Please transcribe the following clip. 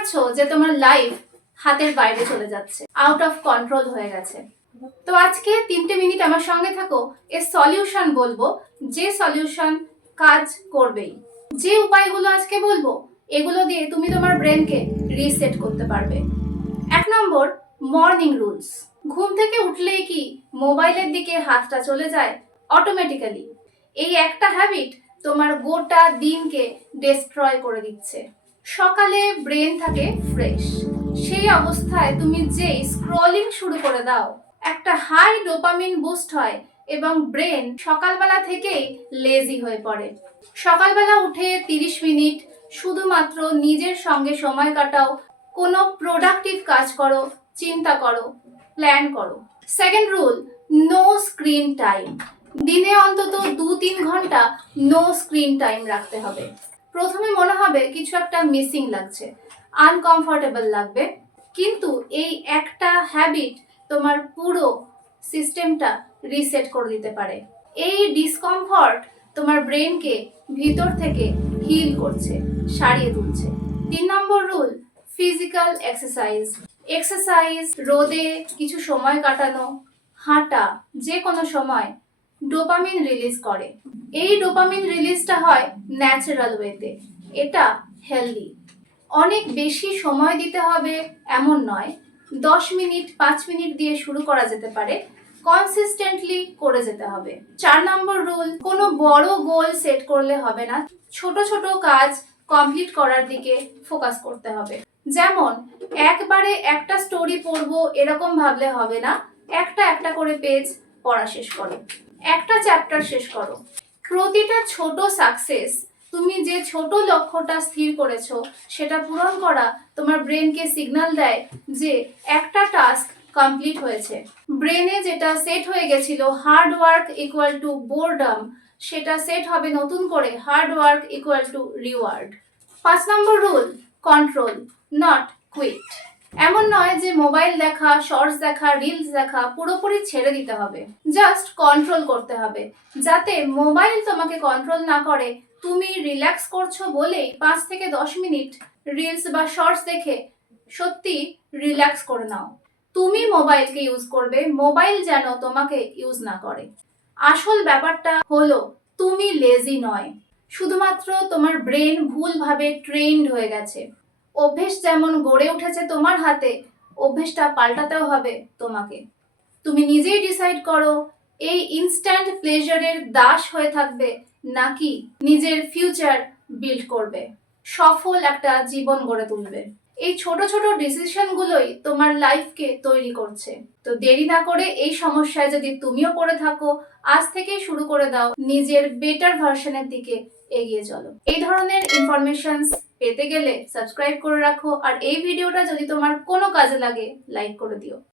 পারছো যে তোমার লাইফ হাতের বাইরে চলে যাচ্ছে, আউট অফ কন্ট্রোল হয়ে গেছে। তো আজকে 3 মিনিট আমার সঙ্গে থাকো, এর সলিউশন বলবো, যে সলিউশন কাজ করবেই। যে উপায়গুলো আজকে বলবো এগুলো দিয়ে তুমি তোমার ব্রেনকে রিসেট করতে পারবে। 1 নম্বর, মর্নিং রুলস। ঘুম থেকে উঠলেই কি মোবাইলের দিকে হাতটা চলে যায় অটোমেটিক্যালি? এই একটা হ্যাবিট তোমার গোটা দিনকে ডিস্ট্রয় করে দিচ্ছে। সকালে ব্রেন থাকে ফ্রেশ, সেই অবস্থায় তুমি যে স্ক্রলিং শুরু করে দাও, একটা হাই ডোপামিন বুস্ট হয় এবং ব্রেন সকালবেলা থেকেই লেজি হয়ে পড়ে। সকালবেলা উঠে 30 মিনিট শুধুমাত্র নিজের সঙ্গে সময় কাটাও, কোনো প্রোডাক্টিভ কাজ করো, চিন্তা করো, প্ল্যান করো। Second rule, no screen time. দিনে অন্তত 2-3 ঘন্টা নো স্ক্রিন টাইম রাখতে হবে। প্রথমে মনে হবে কিছু একটা মিসিং লাগছে, আনকমফোর্টেবল লাগবে, কিন্তু এই একটা হ্যাবিট তোমার পুরো সিস্টেমটা রিসেট করে দিতে পারে। এই ডিসকমফর্ট তোমার ব্রেনকে ভিতর থেকে হিল করছে, সারিয়ে তুলছে। 3 নম্বর রুল, ফিজিক্যাল এক্সারসাইজ। এক্সারসাইজ, রোদে কিছু সময় কাটানো, হাঁটা, যে কোনো সময় ডোপামিন রিলিজ করে। এই ডোপামিন রিলিজটা হয় ন্যাচারাল ওয়েতে, এটা হেলদি। অনেক বেশি সময় দিতে হবে এমন নয়, 10 মিনিট 5 মিনিট দিয়ে শুরু করা যেতে পারে, কনসিস্টেন্টলি করে যেতে হবে। 4 নম্বর রুল, কোনো বড় গোল সেট করলে হবে না, ছোট ছোট কাজ কমপ্লিট করার দিকে ফোকাস করতে হবে। যেমন একবারে একটা স্টোরি পড়বো এরকম ভাবলে হবে না, একটা একটা করে পেজ পড়া শেষ করো, একটা চ্যাপ্টার শেষ করো। প্রতিটা ছোট সাকসেস, তুমি যে ছোট লক্ষ্যটা স্থির করেছো সেটা পূরণ করা তোমার ব্রেনকে সিগন্যাল দেয় যে একটা টাস্ক কমপ্লিট হয়েছে। ব্রেনে যেটা সেট হয়ে গেছিল hard work equal to boredom, সেটা সেট হবে নতুন করে hard work equal to reward. 5 number rule, control not quit. এমন নয় যে মোবাইল দেখা, শর্টস দেখা, রিলস দেখা পুরোপুরি ছেড়ে দিতে হবে, জাস্ট কন্ট্রোল করতে হবে, যাতে মোবাইল তোমাকে কন্ট্রোল না করে। তুমি রিল্যাক্স করছো বলেই 5 থেকে 10 মিনিট রিলস বা শর্টস দেখে সত্যি রিল্যাক্স করে নাও। তুমি মোবাইলকে ইউজ করবে, মোবাইল যেন তোমাকে ইউজ না করে। আসল ব্যাপারটা হলো তুমি লেজি নয়, শুধুমাত্র তোমার ব্রেন ভুলভাবে ট্রেন্ড হয়ে গেছে। অভ্যেস যেমন গড়ে উঠেছে তোমার হাতে, অভ্যেসটা পাল্টাতেও হবে তোমাকে। তুমি নিজেই ডিসাইড করো এই ইনস্ট্যান্ট প্লেজারের দাস হয়ে থাকবে নাকি নিজের ফিউচার বিল্ড করবে, সফল একটা জীবন গড়ে তুলবে। এই ছোট ছোট ডিসিশনগুলোই তোমার লাইফকে তৈরি করছে। তো দেরি না করে এই সমস্যায় যদি তুমিও পড়ে থাকো, আজ থেকেই শুরু করে দাও, নিজের বেটার ভার্সনের দিকে এগিয়ে চলো। এই ধরনের ইনফরমেশনস পেতে গেলে সাবস্ক্রাইব করে রাখো, আর এই ভিডিওটা যদি তোমার কোনো কাজে লাগে লাইক করে দিও।